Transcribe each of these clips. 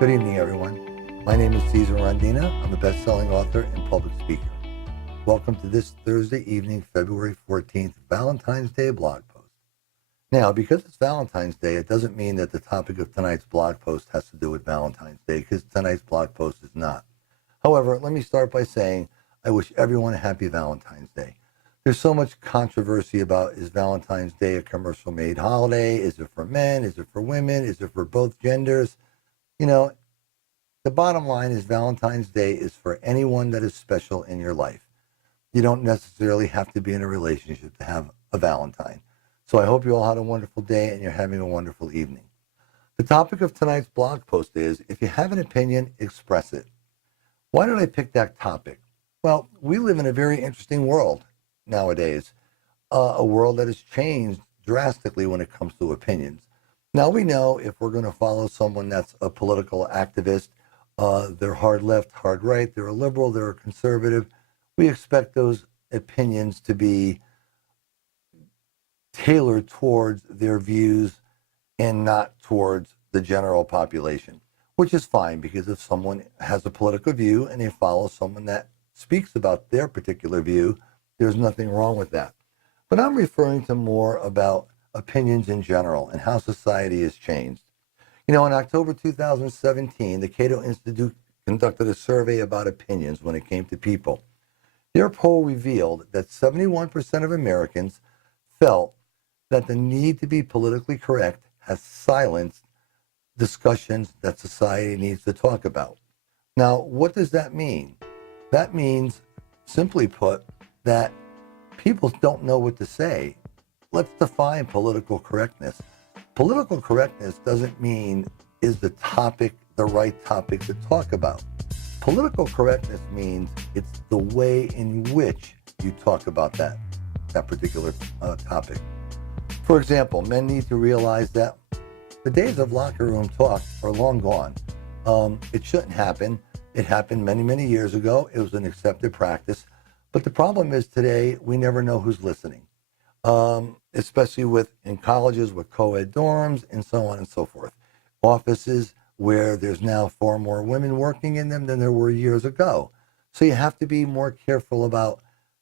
Good evening, everyone. My name is Cesar Rondina. I'm a best-selling author and public speaker. Welcome to this Thursday evening, February 14th, Valentine's Day blog post. Now, because it's Valentine's Day, it doesn't mean that the topic of tonight's blog post has to do with Valentine's Day, because tonight's blog post is not. However, let me start by saying I wish everyone a happy Valentine's Day. There's so much controversy about, is Valentine's Day a commercial-made holiday? Is it for men? Is it for women? Is it for both genders? You know, the bottom line is Valentine's Day is for anyone that is special in your life. You don't necessarily have to be in a relationship to have a Valentine. So I hope you all had a wonderful day and you're having a wonderful evening. The topic of tonight's blog post is, if you have an opinion, express it. Why did I pick that topic? Well, we live in a very interesting world nowadays, a world that has changed drastically when it comes to opinions. Now, we know if we're going to follow someone that's a political activist, they're hard left, hard right, they're a liberal, they're a conservative, we expect those opinions to be tailored towards their views and not towards the general population, which is fine, because if someone has a political view and they follow someone that speaks about their particular view, there's nothing wrong with that. But I'm referring to more about opinions in general and how society has changed. You know, in October 2017, the Cato Institute conducted a survey about opinions when it came to people. Their poll revealed that 71% of Americans felt that the need to be politically correct has silenced discussions that society needs to talk about. Now, what does that mean? That means, simply put, that people don't know what to say. Let's define political correctness. Political correctness doesn't mean, is the topic the right topic to talk about? Political correctness means it's the way in which you talk about that particular topic. For example, men need to realize that the days of locker room talk are long gone. It shouldn't happen. It happened many, many years ago. It was an accepted practice. But the problem is today, we never know who's listening, especially in colleges with co-ed dorms and so on and so forth. Offices where there's now far more women working in them than there were years ago. So you have to be more careful about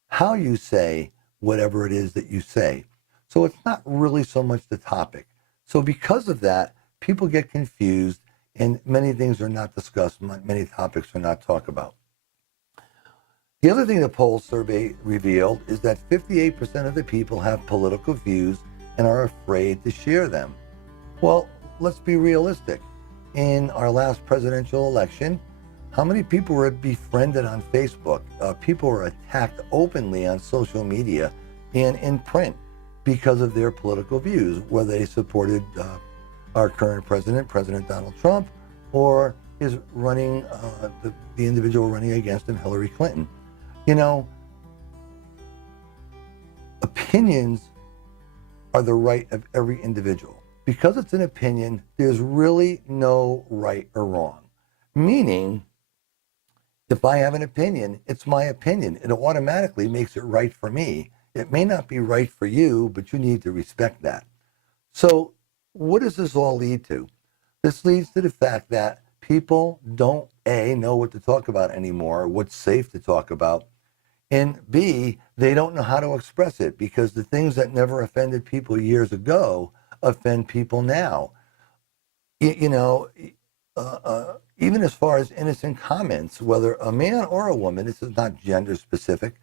how you say whatever it is that you say. So it's not really so much the topic. So because of that, people get confused and many things are not discussed, many topics are not talked about. The other thing the poll survey revealed is that 58% of the people have political views and are afraid to share them. Well, let's be realistic. In our last presidential election, how many people were befriended on Facebook? People were attacked openly on social media and in print because of their political views, whether they supported our current president, President Donald Trump, or is running the individual running against him, Hillary Clinton. You know, opinions are the right of every individual. Because it's an opinion, there's really no right or wrong. Meaning, if I have an opinion, it's my opinion. It automatically makes it right for me. It may not be right for you, but you need to respect that. So what does this all lead to? This leads to the fact that people don't, A, know what to talk about anymore, what's safe to talk about, and B, they don't know how to express it, because the things that never offended people years ago offend people now. Even as far as innocent comments, whether a man or a woman, this is not gender specific,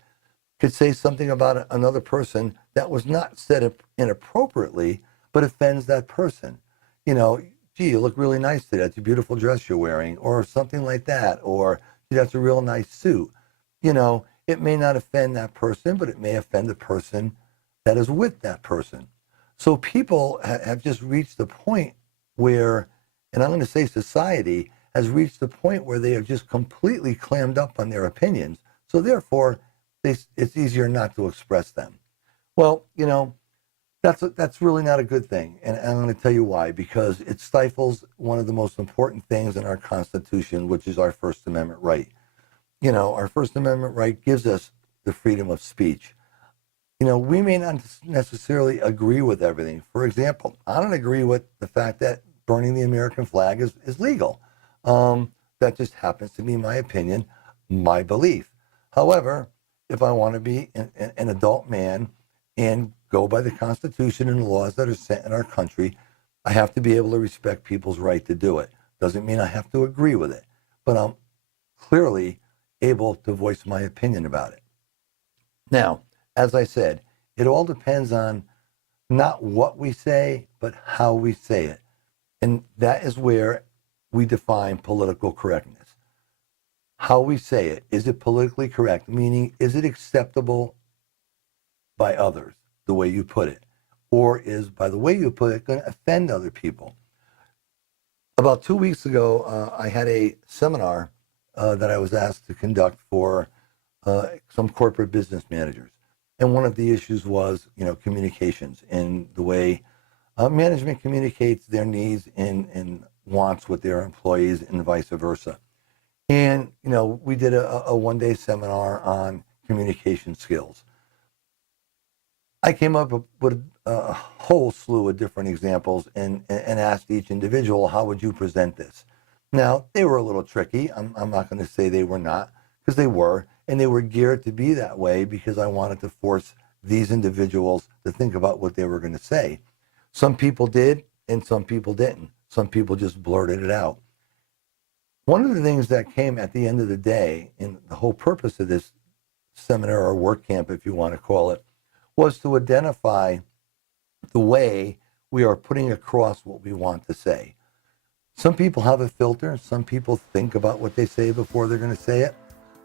could say something about another person that was not said inappropriately, but offends that person. You know, gee, you look really nice today. That's a beautiful dress you're wearing, or something like that. Or, gee, that's a real nice suit. You know, it may not offend that person, but it may offend the person that is with that person. So people have just reached the point where, and I'm going to say society has reached the point where they have just completely clammed up on their opinions. So therefore, it's easier not to express them. Well, you know, that's really not a good thing. And I'm going to tell you why. Because it stifles one of the most important things in our Constitution, which is our First Amendment right. You know, our First Amendment right gives us the freedom of speech. You know, we may not necessarily agree with everything. For example, I don't agree with the fact that burning the American flag is legal. That just happens to be my opinion, my belief. However, if I want to be an adult man and go by the Constitution and the laws that are set in our country, I have to be able to respect people's right to do it. Doesn't mean I have to agree with it, but I'm clearly able to voice my opinion about it. Now, as I said, it all depends on not what we say, but how we say it. And that is where we define political correctness. How we say it. Is it politically correct? Meaning, is it acceptable by others, the way you put it? Or is, by the way you put it, going to offend other people? About 2 weeks ago, I had a seminar that I was asked to conduct for some corporate business managers. And one of the issues was, communications and the way management communicates their needs and wants with their employees and vice versa. And, we did a one-day seminar on communication skills. I came up with a whole slew of different examples and asked each individual, how would you present this? Now, they were a little tricky. I'm not going to say they were not, because they were. And they were geared to be that way because I wanted to force these individuals to think about what they were going to say. Some people did, and some people didn't. Some people just blurted it out. One of the things that came at the end of the day, and the whole purpose of this seminar or work camp, if you want to call it, was to identify the way we are putting across what we want to say. Some people have a filter. Some people think about what they say before they're going to say it.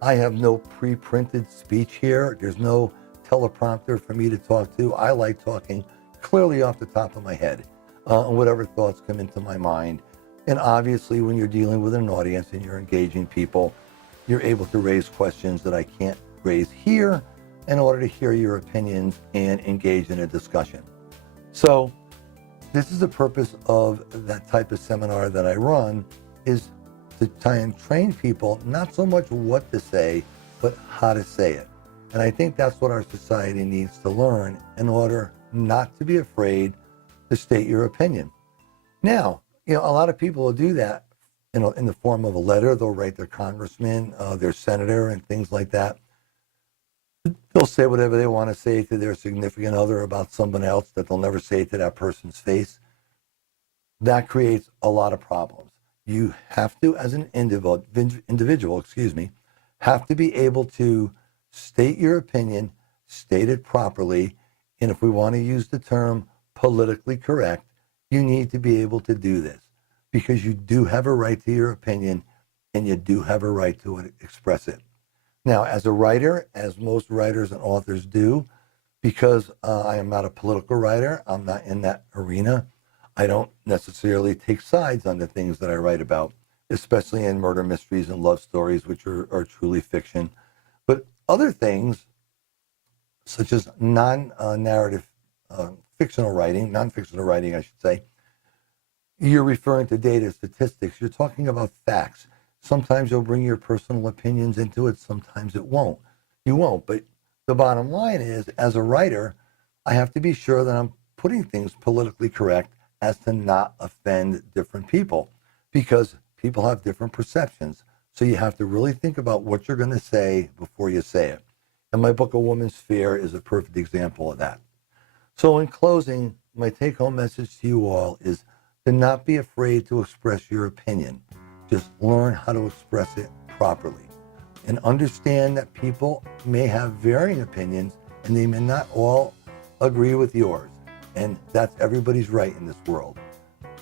I have no pre-printed speech here. There's no teleprompter for me to talk to. I like talking clearly off the top of my head, whatever thoughts come into my mind. And obviously, when you're dealing with an audience and you're engaging people, you're able to raise questions that I can't raise here in order to hear your opinions and engage in a discussion. So this is the purpose of that type of seminar that I run, is to try and train people, not so much what to say, but how to say it. And I think that's what our society needs to learn in order not to be afraid to state your opinion. Now, a lot of people will do that, in the form of a letter. They'll write their congressman, their senator, and things like that. They'll say whatever they want to say to their significant other about someone else that they'll never say to that person's face. That creates a lot of problems. You have to, as an individual, have to be able to state your opinion, state it properly, and if we want to use the term politically correct, you need to be able to do this, because you do have a right to your opinion and you do have a right to express it. Now, as a writer, as most writers and authors do, because I am not a political writer, I'm not in that arena, I don't necessarily take sides on the things that I write about, especially in murder mysteries and love stories, which are truly fiction. But other things, such as non-narrative fictional writing, non-fictional writing, I should say, you're referring to data, statistics, you're talking about facts. Sometimes you'll bring your personal opinions into it, sometimes it won't. You won't, but the bottom line is, as a writer, I have to be sure that I'm putting things politically correct as to not offend different people, because people have different perceptions. So you have to really think about what you're going to say before you say it. And my book, A Woman's Fear, is a perfect example of that. So in closing, my take-home message to you all is to not be afraid to express your opinion. Just learn how to express it properly. And understand that people may have varying opinions and they may not all agree with yours. And that's everybody's right in this world.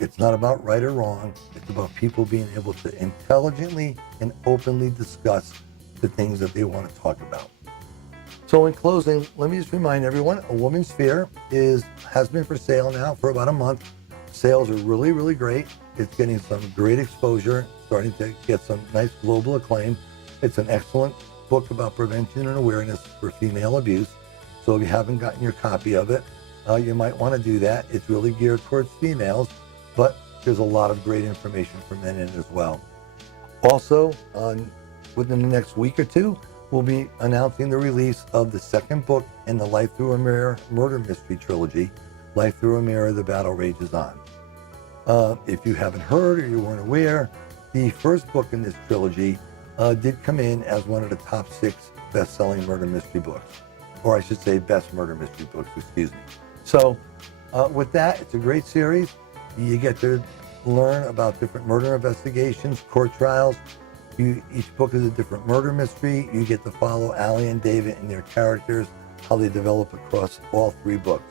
It's not about right or wrong. It's about people being able to intelligently and openly discuss the things that they want to talk about. So in closing, let me just remind everyone, A Woman's Fear has been for sale now for about a month. Sales are really, really great. It's getting some great exposure, starting to get some nice global acclaim. It's an excellent book about prevention and awareness for female abuse. So if you haven't gotten your copy of it, you might want to do that. It's really geared towards females, but there's a lot of great information for men in it as well. Also, within the next week or two, we'll be announcing the release of the second book in the Life Through a Mirror murder mystery trilogy, Life Through a Mirror, The Battle Rages On. If you haven't heard or you weren't aware, the first book in this trilogy did come in as one of the top 6 best-selling murder mystery books, or I should say best murder mystery books, excuse me. So with that, it's a great series. You get to learn about different murder investigations, court trials. Each book is a different murder mystery. You get to follow Allie and David and their characters, how they develop across all 3 books.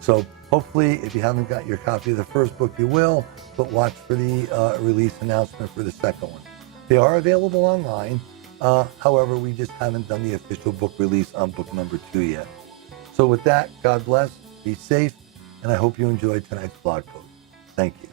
So hopefully, if you haven't got your copy of the first book, you will, but watch for the release announcement for the second one. They are available online. However, we just haven't done the official book release on book number 2 yet. So with that, God bless, be safe, and I hope you enjoyed tonight's blog post. Thank you.